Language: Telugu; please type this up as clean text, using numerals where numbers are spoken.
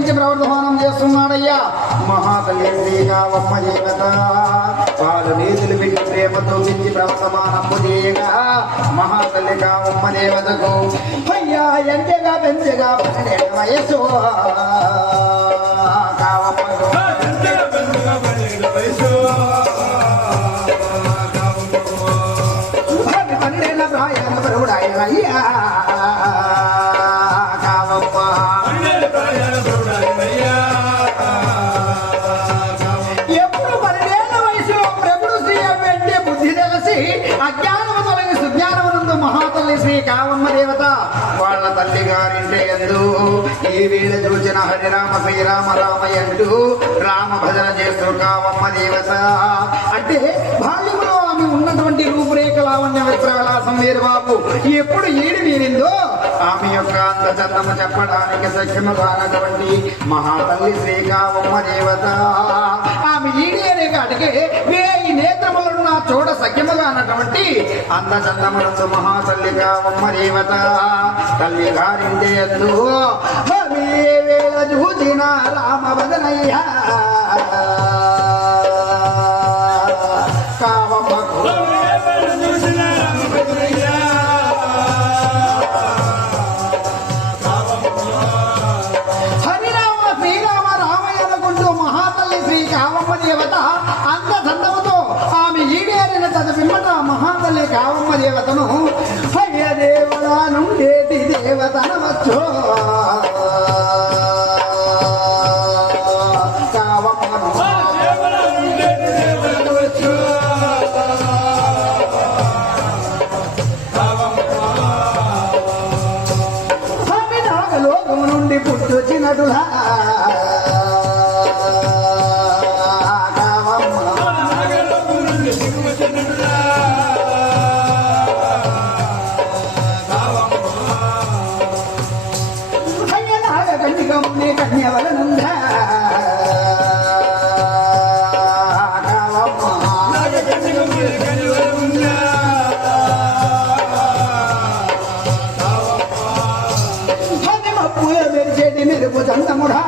పెంచి ప్రవర్తమానం చేస్తున్నాడయ్యా. మహాతల్లి శ్రీకావమ్మ దేవత పాలు నీతులు పెట్టి ప్రేమతో పెంచి ప్రవర్తమానము చేయగా మహాతల్లి కావమ్మ దేవతకు అయ్యా ఎంతగా పెంచగా 12 వయసు కావమ్మకు 12 ప్రాయాల పరువుడాయనయ్యా కావమ్మ. ఎప్పుడు 12 వయసులో ప్రభుడు శ్రీ వెంటే బుద్ధి తెలిసి అజ్ఞానము తొలగి సుజ్ఞానమునందు మహాతల్లి శ్రీ కావమ్మ దేవత వాళ్ళ తల్లి గారింటే ఎందు ఈ వేళ చూచిన హరిరామ శ్రీరామ రామయ్యంటూ రామ భజన చేస్తూ కావమ్మ దేవత అంటే బాల్యంలో ఆమె ఉన్నటువంటి రూపురేఖ లావణ్య విప్రలాసం వేరు బాబు ఎప్పుడు ఏడి వీరిందో ఆమె యొక్క అందచందము చెప్పడానికి సఖ్యము కానటువంటి మహాతల్లి శ్రీ కావమ్మ దేవత ఆమె ఈడి అనే కాటికి వేయి నేత్రములను నా చూడ సఖ్యముగా అన్నటువంటి అందచందములందు మహాతల్లి కావమ్మ దేవత తల్లి గారింటే ఎందు వేళ చూచిన రామ భజనయ్యా కావమ్మకు హరిరామ శ్రీరామ రామయ్యనుకుంటూ మహాతల్లి శ్రీ కావమ్మ దేవత అంత దండముతో ఆమె ఈడేరిన తదపిమ్మట మహాతల్లి కావమ్మ దేవతను హయ్య దేవత నుండేటి దేవతనవచ్చు పుట్టుచినటులా అయ్యలాగ కన్యకమ్మే కన్యవలనుందా మెరుపు చందముడా